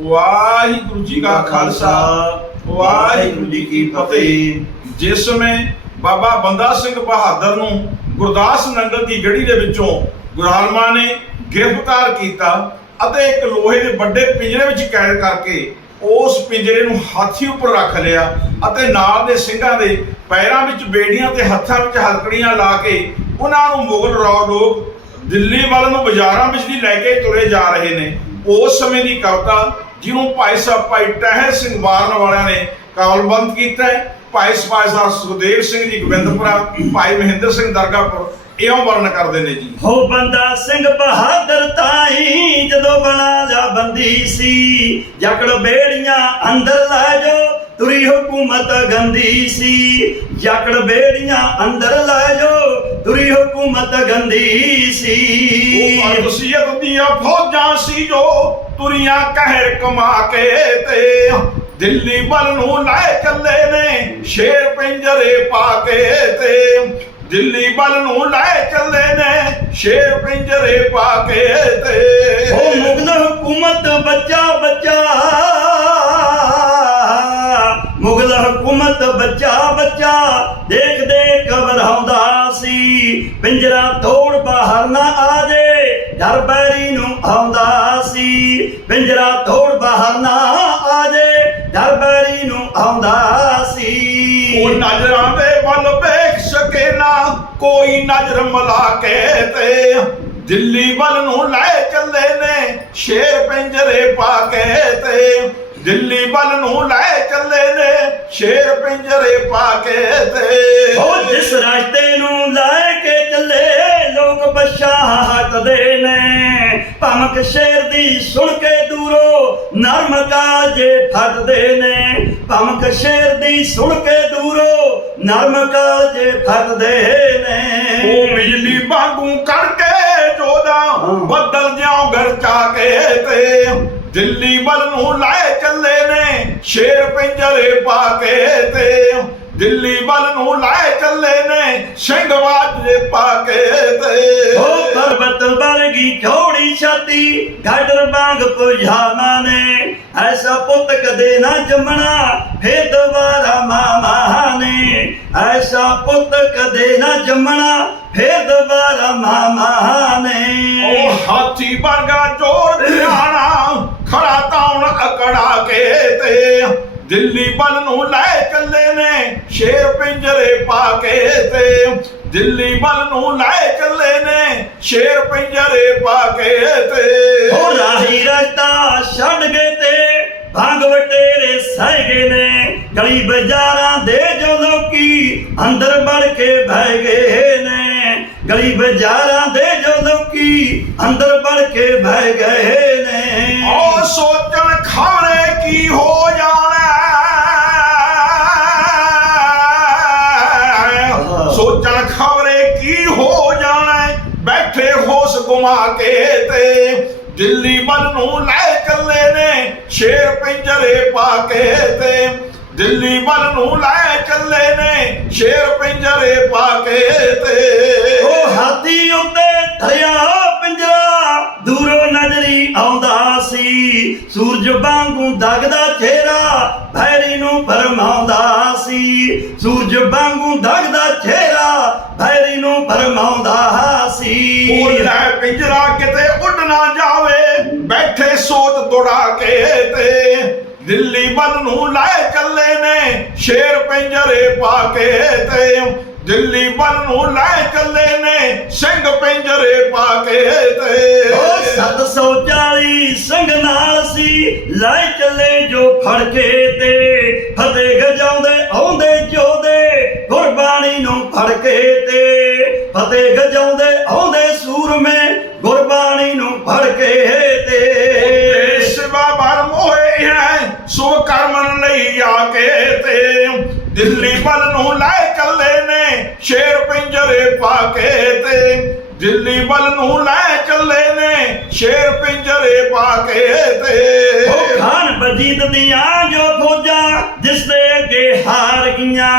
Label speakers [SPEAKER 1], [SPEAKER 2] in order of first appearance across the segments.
[SPEAKER 1] ਵਾਹਿਗੁਰੂ ਜੀ ਕਾ ਖਾਲਸਾ ਵਾਹਿਗੁਰੂ ਜੀ ਕੀ ਫਤਿਹ। ਜਿਸ ਸਮੇਂ ਬਾਬਾ ਬੰਦਾ ਸਿੰਘ ਬਹਾਦਰ ਨੂੰ ਗੁਰਦਾਸ ਨੰਗਲ ਦੀ ਗੜੀ ਦੇ ਵਿੱਚੋਂ ਗੁਰਾਲਮਾ ਨੇ ਗ੍ਰਿਫਤਾਰ ਕੀਤਾ ਅਤੇ ਇੱਕ ਲੋਹੇ ਦੇ ਵੱਡੇ ਪਿੰਜਰੇ ਵਿੱਚ ਕੈਦ ਕਰਕੇ ਉਸ ਪਿੰਜਰੇ ਨੂੰ ਹਾਥੀ ਉੱਪਰ ਰੱਖ ਲਿਆ ਅਤੇ ਨਾਲ ਦੇ ਸਿੰਘਾਂ ਦੇ ਪੈਰਾਂ ਵਿੱਚ ਬੇੜੀਆਂ ਤੇ ਹੱਥਾਂ ਵਿੱਚ ਹਲਕੜੀਆਂ ਲਾ ਕੇ ਉਹਨਾਂ ਨੂੰ ਮੁਗਲ ਰੌ ਲੋਕ ਦਿੱਲੀ ਵੱਲ ਨੂੰ ਬਾਜ਼ਾਰਾਂ ਵਿੱਚ ਦੀ ਲੈ ਕੇ ਤੁਰੇ ਜਾ ਰਹੇ ਨੇ। ਉਸ ਸਮੇਂ ਦੀ ਕਵਿਤਾ ਜਿਹਨੂੰ ਭਾਈ ਸਾਹਿਬ ਭਾਈ ਟਹਿਰ ਸਿੰਘ ਵਾਰਨ ਵਾਲਿਆਂ ਨੇ ਕਾਵਲਬੰਦ ਕੀਤਾ ਹੈ। ਭਾਈ ਸਪਾਈ ਸਾਹਿਬ ਸੁਖਦੇਵ ਸਿੰਘ ਜੀ, ਗੋਬਿੰਦਪੁਰਾ, ਭਾਈ ਮਹਿੰਦਰ ਸਿੰਘ ਦਰਗਾਹਪੁਰ, ਇਉਂ ਵਰਣ ਕਰਦੇ ਨੇ ਜੀ।
[SPEAKER 2] ਹੋ ਬੰਦਾ ਸਿੰਘ ਬਹਾਦਰ ਤਾਈ ਜਦੋਂ ਬਣਾ ਜਾ ਬੰਦੀ ਸੀ, ਜਕੜ ਬੇੜੀਆਂ ਅੰਦਰ ਲੈ ਜੋ ਤੁਰੀ ਹਕੂਮਤ ਗੰਦੀ ਸੀ। ਜਕੜ ਬੇੜੀਆਂ ਅੰਦਰ ਲੈ ਜੋ ਤੁਰੀ ਹਕੂਮਤ ਗੰਦੀ ਸੀ।
[SPEAKER 1] ਉਹ ਵਸੀਅਤ ਦੀਆਂ ਫੌਜਾਂ ਸੀ ਜੋ ਤੁਰੀਆਂ ਕਹਿਰ ਕਮਾ ਕੇ ਤੇ ਦਿੱਲੀ ਵੱਲ ਨੂੰ ਲੈ ਚੱਲੇ ਨੇ ਸ਼ੇਰ ਪਿੰਜਰੇ ਪਾ ਕੇ ਤੇ ਦਿੱਲੀ ਵੱਲ ਨੂੰ ਲੈ ਚੱਲੇ ਨੇ ਸ਼ੇਰ ਪਿੰਜਰੇ ਪਾ ਕੇ ਤੇ
[SPEAKER 2] ਹੋ ਮੁਗਲ ਹਕੂਮਤ ਬੱਚਾ ਬੱਚਾ ਹਕੂਮਤ ਬੱਚਾ ਬੱਚਾ ਦੇਖਦੇ ਘਬਰਾਉਂਦਾ ਸੀ। ਪਿੰਜਰਾ ਤੋੜ ਬਾਹਰ ਨਾ ਆ ਜੇ, ਡਰ ਬੈਰੀ ਨੂੰ ਆਉਂਦਾ ਸੀ। ਪਿੰਜਰਾ ਤੋੜ ਬਾਹਰ ਨਾ ਆ ਜੇ, ਡਰ ਬੈਰੀ ਨੂੰ ਆਉਂਦਾ ਸੀ।
[SPEAKER 1] ਉਹ ਨਜ਼ਰਾਂ ਦੇ ਵੱਲ ਵੇਖ ਸਕੇ ਨਾ, ਕੋਈ ਨਜ਼ਰ ਮਿਲਾ ਕੇ ਤੇ। ਦਿੱਲੀ ਵੱਲ ਨੂੰ ਲੈ ਚੱਲੇ ਨੇ, ਸ਼ੇਰ ਪਿੰਜਰੇ ਪਾ ਕੇ ਤੇ। ਦਿੱਲੀ ਵੱਲ ਨੂੰ ਲੈ ਚੱਲੇ ਨੇ ਸ਼ੇਰ ਪਿੰਜਰੇ ਪਾ ਕੇ ਤੇ
[SPEAKER 2] ਉਹ ਜਿਸ ਰਸਤੇ ਨੂੰ ਲੈ ਕੇ ਚੱਲੇ ਲੋਕ ਬਸ਼ਾਹਤਦੇ ਨੇ ਭਮਕ ਸ਼ੇਰ ਦੀ ਸੁਣ ਕੇ ਦੂਰੋਂ ਨਰਮ ਕਾਜੇ ਫੱਟਦੇ ਨੇ ਭਮਕ ਸ਼ੇਰ ਦੀ ਸੁਣ ਕੇ ਦੂਰੋਂ ਨਰਮ ਕਾਜੇ ਫੱਟਦੇ ਨੇ
[SPEAKER 1] ਉਹ ਬਿਜਲੀ ਵਾਂਗੂ ਕਰਕੇ ਜੋਦਾ ਬੱਦਲ ਜਿਉਂ ਗਰਚਾ ਕੇ ਤੇ ਦਿੱਲੀ ਵੱਲ ਨੂੰ ਲੈ ਚੱਲੇ ਨੇ ਸ਼ੇਰ ਪਿੰਜਰੇ ਪਾ ਕੇ ਤੇ ਦਿੱਲੀ ਵੱਲ ਨੂੰ ਲੈ ਚੱਲੇ ਨੇ ਸਿੰਘ ਵਾਜੇ ਪਾ ਕੇ ਤੇ।
[SPEAKER 2] ਉਹ ਪਰਬਤ ਵਰਗੀ ਚੌੜੀ ਛਾਤੀ ਗਾਡਰ ਵਾਂਗ ਪੁਜਾਮਾ ਨੇ। ਐਸਾ ਪੁੱਤ ਕਦੇ ਨਾ ਜੰਮਣਾ ਫੇਰ ਦੁਬਾਰਾ ਮਾਮਾ ਨੇ। ਐਸਾ ਪੁੱਤ ਕਦੇ ਨਾ ਜੰਮਣਾ ਫੇਰ ਦੁਬਾਰਾ ਮਾਮਾ ਨੇ।
[SPEAKER 1] ਉਹ ਹਾਥੀ ਵਰਗਾ ਜੋਰ ਧਿਆਣਾ ਦਿੱਲੀ ਵੱਲ ਨੂੰ ਲੈ ਚੱਲੇ ਨੇ ਸ਼ੇਰ ਪਿੰਜਰੇ ਪਾ ਕੇ ਤੇ। ਦਿੱਲੀ ਵੱਲ ਨੂੰ ਲੈ ਚੱਲੇ ਨੇ ਸ਼ੇਰ ਪਿੰਜਰੇ ਪਾ ਕੇ ਤੇ।
[SPEAKER 2] ਉਹ ਰਾਹੀ ਰਸਤਾ ਛੱਡ ਗਏ ਤੇ ਭੰਗ ਵਟੇਰੇ ਸਹਿ ਗਏ ਨੇ। ਗਲੀ ਬਾਜ਼ਾਰਾਂ ਦੇ ਜੋ ਲੋਕੀ ਅੰਦਰ ਵੜ ਕੇ ਬਹਿ ਗਏ ਨੇ। ਗਲੀ ਬਾਜ਼ਾਰਾਂ ਦੇ ਜੋ ਲੋਕੀ ਅੰਦਰ ਵੜ ਕੇ ਬਹਿ ਗਏ ਨੇ।
[SPEAKER 1] ਉਹ ਸੋਚਣ ਖਾਣੇ ਕੀ ਹੋ ਹੋਸ਼ ਕੇ ਤੇ ਦਿੱਲੀ ਵੱਲ ਨੂੰ ਲੈ ਚੱਲੇ ਨੇ, ਸ਼ੇਰ ਪਿੰਜਰੇ ਪਾ ਕੇ ਤੇ। ਦਿੱਲੀ ਵੱਲ ਨੂੰ ਲੈ ਚੱਲੇ ਨੇ, ਸ਼ੇਰ ਪਿੰਜਰੇ ਪਾ ਕੇ ਤੇ।
[SPEAKER 2] ਉਹ ਹਾਥੀ ਉੱਤੇ ਧਰਿਆ ਪਿੰਜਰਾ, ਦੂਰੋਂ ਨਜ਼ਰੀ ਆਉਂਦਾ ਸੀ। ਸੂਰਜ ਵਾਂਗੂ ਦਗਦਾ ਚਿਹਰਾ ਭੈਰੀ ਨੂੰ ਭਰਮਾਉਂਦਾ ਸੀ। ਸੂਰਜ ਵਾਂਗੂ ਦਗਦਾ ਚਿਹਰਾ ਸੀ
[SPEAKER 1] ਪਿੰਜਰਾ ਕਿਤੇ ਉੱਡ ਨਾ ਜਾਵੇ, ਬੈਠੇ ਸੋਚ ਦੁੜਾ ਕੇ ਤੇ ਦਿੱਲੀ ਵੱਲ ਨੂੰ ਲੈ ਚੱਲੇ ਨੇ, ਸ਼ੇਰ ਪਿੰਜਰੇ ਪਾ ਕੇ ਤੇ ਦਿੱਲੀ ਵੱਲ ਨੂੰ ਲੈ ਚੱਲੇ ਨੇ, ਸਿੰਘ ਪਿੰਜਰੇ ਪਾ ਕੇ ਤੇ।
[SPEAKER 2] ਉਹ 740 ਸਿੰਘ ਨਾਲ ਸੀ, ਲੈ ਚੱਲੇ ਜੋ ਫੜ ਕੇ ਤੇ
[SPEAKER 1] ਦਿੱਲੀ ਵੱਲ ਨੂੰ ਲੈ ਚੱਲੇ ਨੇ, ਸ਼ੇਰ ਪਿੰਜਰੇ ਪਾ ਕੇ ਤੇ। ਦਿੱਲੀ ਵੱਲ ਨੂੰ ਲੈ ਚੱਲੇ ਨੇ, ਸ਼ੇਰ ਪਿੰਜਰੇ ਪਾ ਕੇ ਤੇ।
[SPEAKER 2] ਉਹ ਖਾਨ ਵਜੀਦ ਦੀਆਂ ਜੋ ਫੌਜਾਂ, ਜਿਸ ਦੇ ਅੱਗੇ ਹਾਰ ਗਈਆਂ।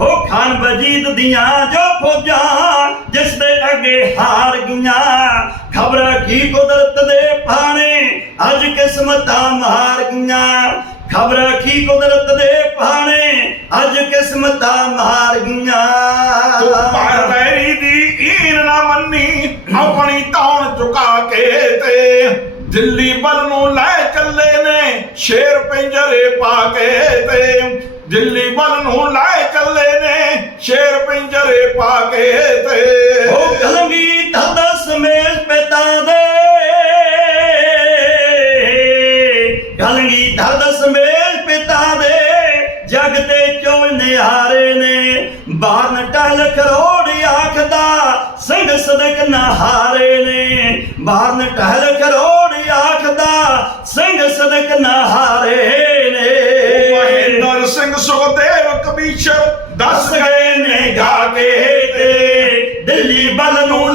[SPEAKER 2] ਉਹ ਖਾਨ ਵਜੀਦ ਦੀਆਂ ਜੋ ਫੌਜਾਂ, ਜਿਸ ਦੇ ਅੱਗੇ ਹਾਰ ਗਈਆਂ। ਖਬਰ ਕੀ ਕੁਦਰਤ ਦੇ ਪਾਣੇ ਅੱਜ ਕਿਸਮਤਾਂ ਮਾਰ ਗਈਆਂ। ਖਬਰ ਕੀ ਕੁਦਰਤ ਦੇ ਪਾਣੇ ਅੱਜ ਕਿਸਮਤਾਂ ਮਾਰ
[SPEAKER 1] ਤੂੰ
[SPEAKER 2] ਗਈਆਂ
[SPEAKER 1] ਪਰ ਬੈਰੀ ਦੀ ਈਨ ਨਾ ਮੰਨੀ ਆਪਣੀ ਤੌਣ ਝੁਕਾ ਕੇ ਤੇ ਦਿੱਲੀ ਵੱਲ ਨੂੰ ਲੈ ਚੱਲੇ ਨੇ ਸ਼ੇਰ ਪਿੰਜਰੇ ਪਾ ਕੇ ਤੇ ਦਿੱਲੀ ਵੱਲ ਨੂੰ ਲੈ ਚੱਲੇ ਨੇ ਸ਼ੇਰ ਪਿੰਜਰੇ ਪਾ ਕੇ ਤੇ।
[SPEAKER 2] ਉਹ ਕਲੰਗੀ ਦਾਦਾ ਸਮੇਸ਼ ਪਿਤਾ ਦੇ। ਕਲੰਗੀ ਦਾਦਾ ਸਮੇਸ਼ ਨਿਹਾਰੇ ਨੇ ਬਾਰਨ ਟਲ ਕਰੋੜ ਆਖਦਾ ਸੰਗ ਸਦਕ ਨਾ ਹਾਰੇ ਨੇ। ਬਾਰਨ ਟਲ ਕਰੋੜ ਆਖਦਾ ਸੰਗ ਸਦਕ ਨਾ ਹਾਰੇ ਨੇ।
[SPEAKER 1] ਮਹਿੰਦਰ ਸਿੰਘ ਸੁਖਦੇਵ ਕਬੀਸ਼ਰ ਦੱਸ ਗਏ ਨੇ ਗਾ ਕੇ ਤੇ
[SPEAKER 2] ਦਿੱਲੀ ਵੱਲ ਨੂੰ